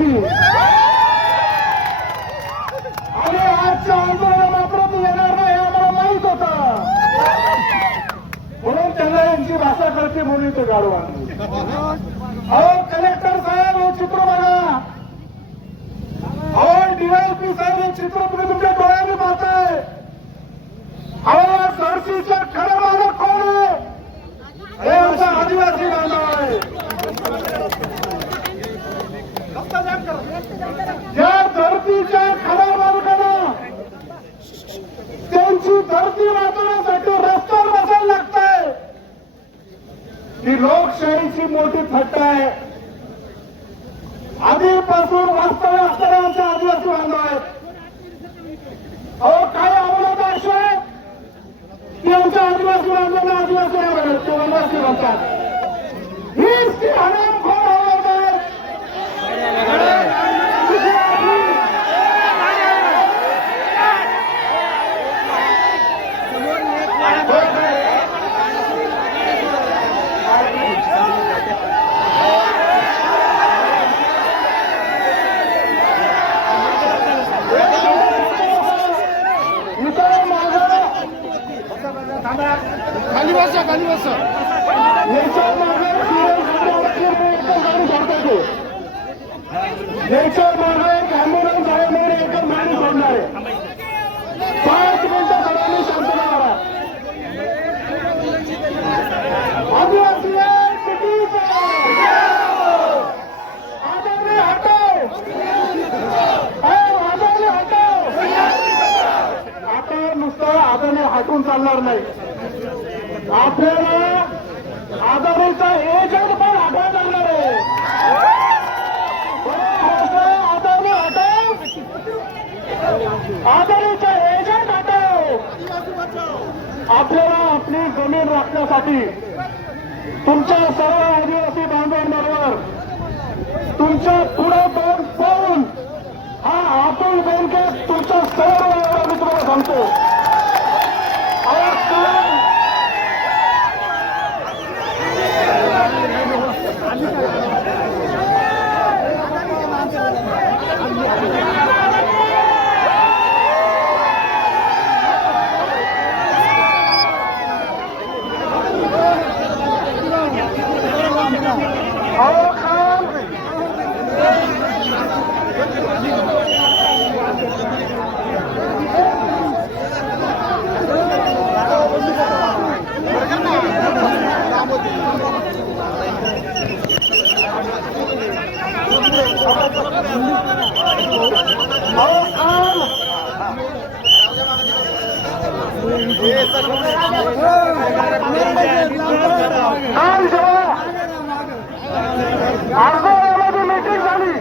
होती आणि आजच्या आंदोलनाला मात्र ती येणार नाही आम्हाला माहित होतं, म्हणून त्यांना यांची भाषा करते म्हणून तो गाडू आणली. अहो कलेक्टर साहेब हे चित्र बघा, अहो डीवायपी साहेब हे चित्र तुम्ही तुमच्या डोळ्याने पाहताय. अहो सरसीच्या खरं मालक कोण आहे? हे आमचा आदिवासी बांधव आहे. या धरतीच्या खऱ्या मालकांना त्यांची धरती वाचवण्यासाठी रस्त्यावर बसायला लागतंय. ही लोकशाहीची मोठी थट्टा आहे. आधीपासून वास्तव्य असणारे आमचे आदिवासी बांधव आहेत. अहो काय अवलंब असे आहेत की आमच्या आदिवासी बांधवांना आदिवासी नाही म्हणत, ते वनवासी म्हणतात. हीच ती हरामखोर अवलंब आहेत. खाली बसा, खाली बसा. याच्या मागे एक अँब्युलन्स आहे, मी एकच माणूस सोडणार आहे. 5 मिनिटं सगळ्यांनी शांतता करा. आदिवासी आजारी हटाव, आजारी हटाव. आता नुसतं आजारी हटून चालणार नाही, आपल्याला आजारीचा एजंट पण हटायला लागणार आहे. आजारी हटाव, आजारीचा एजंट हटाव. आपल्याला आपली जमीन राखण्यासाठी तुमच्या सर्व आदिवासी बांधवांबरोबर तुमच्या पुढे दोन पाऊल हा अतुल बेनके तुमच्या सर्व मी तुम्हाला सांगतो. मीटिंग झाली,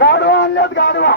गाडवा आणल्यात गाडवा.